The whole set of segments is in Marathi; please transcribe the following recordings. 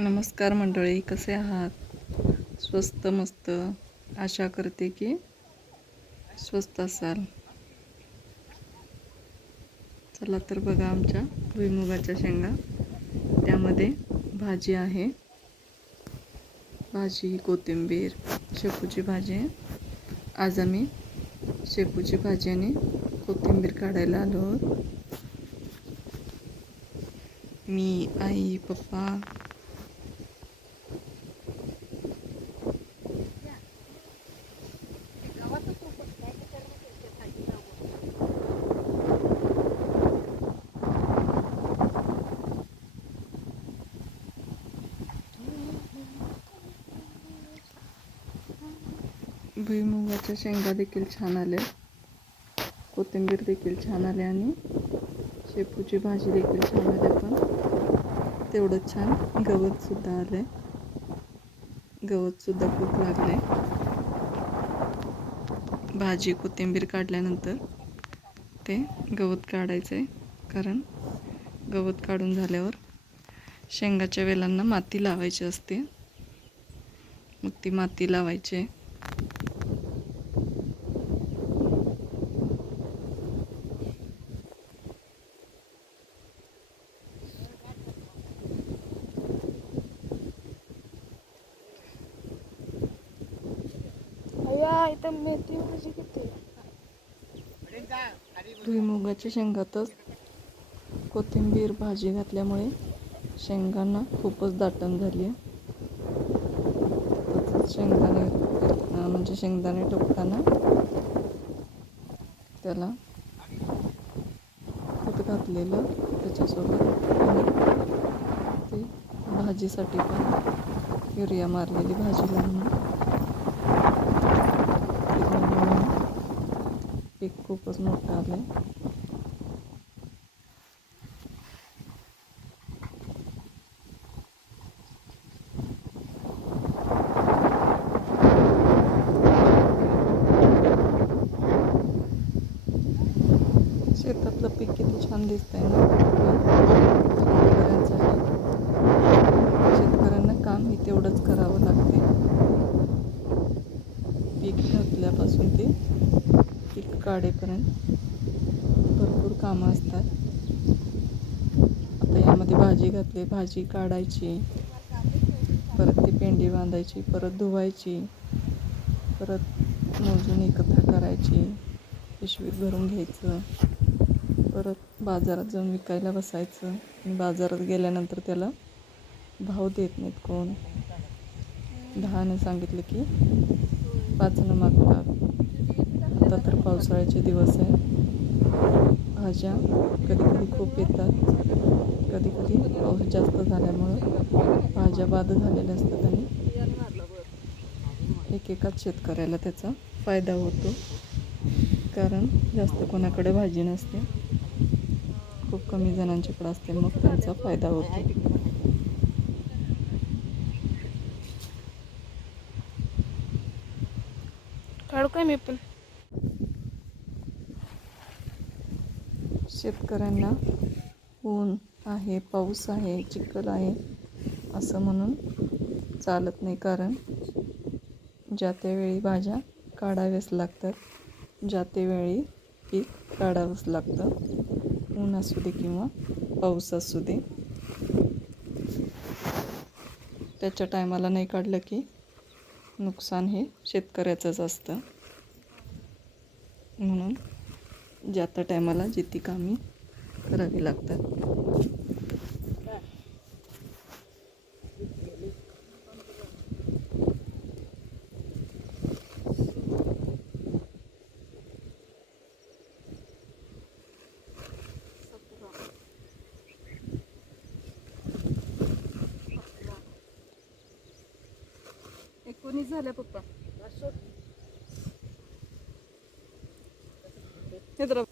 नमस्कार मंडळी कसे आहात? स्वस्त मस्त. आशा करते की स्वस्त असाल. चला तर बघा आमच्या भुईमुगाच्या शेंगा. त्यामध्ये भाजी आहे. भाजी कोथिंबीर शेपूची भाजी आहे. आज आम्ही शेपूची भाजी आणि कोथिंबीर काढायला आलो आहोत. मी आई पप्पा भुईमुगाच्या शेंगा देखील छान आल्या. कोथिंबीर देखील छान आले आणि शेपूची भाजी देखील छान आली पण. तेवढंच छान गवतसुद्धा आलं गवतसुद्धा खूप लागले भाजी कोथिंबीर काढल्यानंतर ते गवत काढायचं आहे कारण गवत काढून झाल्यावर शेंगाच्या वेलांना माती लावायची असते. मग ती माती लावायची. इथं मेथी भाजी किती भुईमुगाच्या शेंगातच कोथिंबीर भाजी घातल्यामुळे शेंगांना खूपच दाटण झाली आहे. शेंगदाणे म्हणजे शेंगदाणे टोकताना त्याला खत घातलेलं त्याच्यासोबत आणि ते भाजीसाठी पण युरिया मारलेली भाजी म्हणून. पीक खूपच मोठं आलं आहे शेतातलं पीक किती छान दिसतंय ना शेतकऱ्यांना काम हे तेवढंच करावं लागते पीक घातल्यापासून ते काढेपर्यंत भरपूर कामं असतात. आता यामध्ये भाजी घातली भाजी काढायची परत ती पेंडी बांधायची परत धुवायची परत मोजून एकत्र करायची पिशवीत भरून घ्यायचं परत बाजारात जाऊन विकायला बसायचं आणि बाजारात गेल्यानंतर त्याला भाव देत नाहीत कोण. दहाने सांगितलं की पाचनं मागतात. आता तर पावसाळ्याचे दिवस आहे भाज्या कधी कधी खूप येतात. कधी कधी पाऊस जास्त झाल्यामुळं भाज्या बाद झालेल्या असतात आणि एकेकाच शेतकऱ्याला त्याचा फायदा होतो. कारण जास्त कोणाकडे भाजी नसते. खूप कमी जणांच्याकडे असते मग त्यांचा फायदा होतो. काढू काय मी पण? शेतकऱ्यांना ऊन आहे पाऊस आहे चिखल आहे असं म्हणून चालत नाही. कारण ज्या त्यावेळी भाज्या काढाव्याच लागतात ज्या त्यावेळी पीक काढावंच लागतं. ऊन असू दे किंवा पाऊस असू दे. त्याच्या टायमाला नाही काढलं की नुकसान हे शेतकऱ्याचंच असतं. म्हणून ज्या त्या टायमाला जी ती कामी करावी लागतात. एकोणीस झाल्या पप्पा. हे तर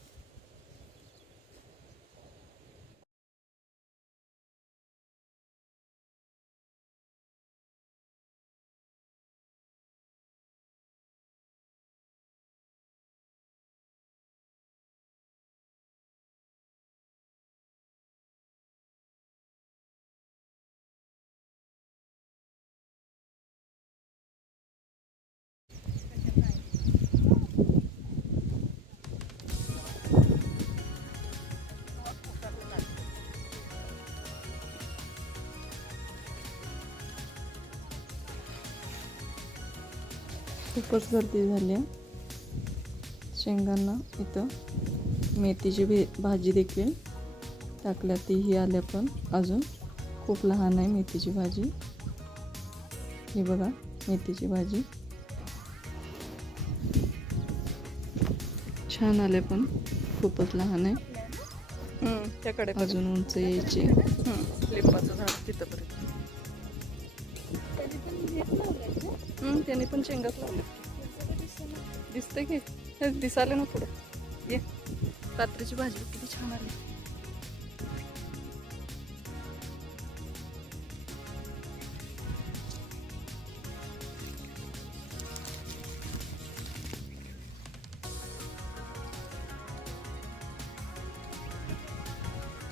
खूपच गर्दी झाली आहे. शेंगांना इथं मेथीची भे भाजी देखील टाकल्या तीही आल्या पण अजून खूप लहान आहे मेथीची भाजी. ही बघा मेथीची भाजी. छान आले पण खूपच लहान आहे. त्याकडे अजून उंच यायचे लिंबाचं झाड तिथंपर्यंत. हम्म, त्यांनी पण शेंगाच लावले. दिसतंय की हे दिसाले ना पुढं. ये. रात्रीची भाजी किती छान आली.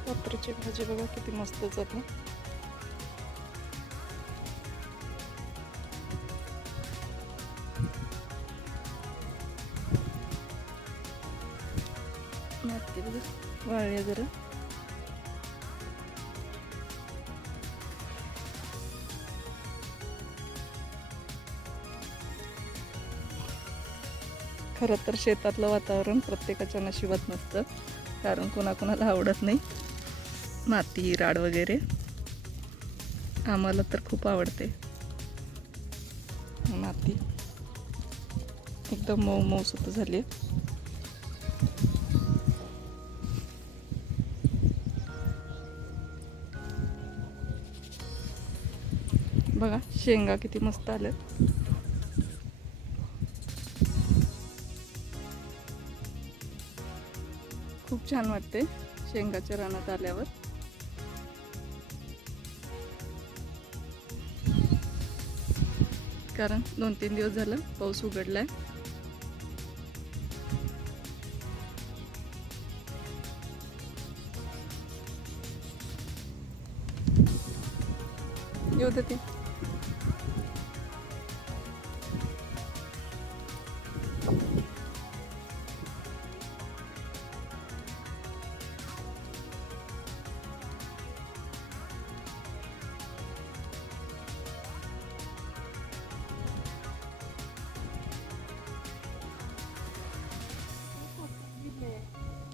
रात्रीची भाजी बघा किती मस्त जाते. माती बघा वाळल्या जरा खरं तर शेतातलं वातावरण प्रत्येकाच्या नशिबात नसतं कारण कोणाकोणाला आवडत नाही. माती राड वगैरे. आम्हाला तर खूप आवडते. माती. एकदम मऊ मऊ सुद्धा झाली बघा शेंगा किती मस्त आल्या खूप छान वाटते शेंगाच्या रानात आल्यावर. कारण दोन तीन दिवस झालं पाऊस उघडलाय. येऊ दे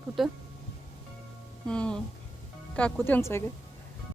कुठं हम्म. काकू त्यांचं आहे का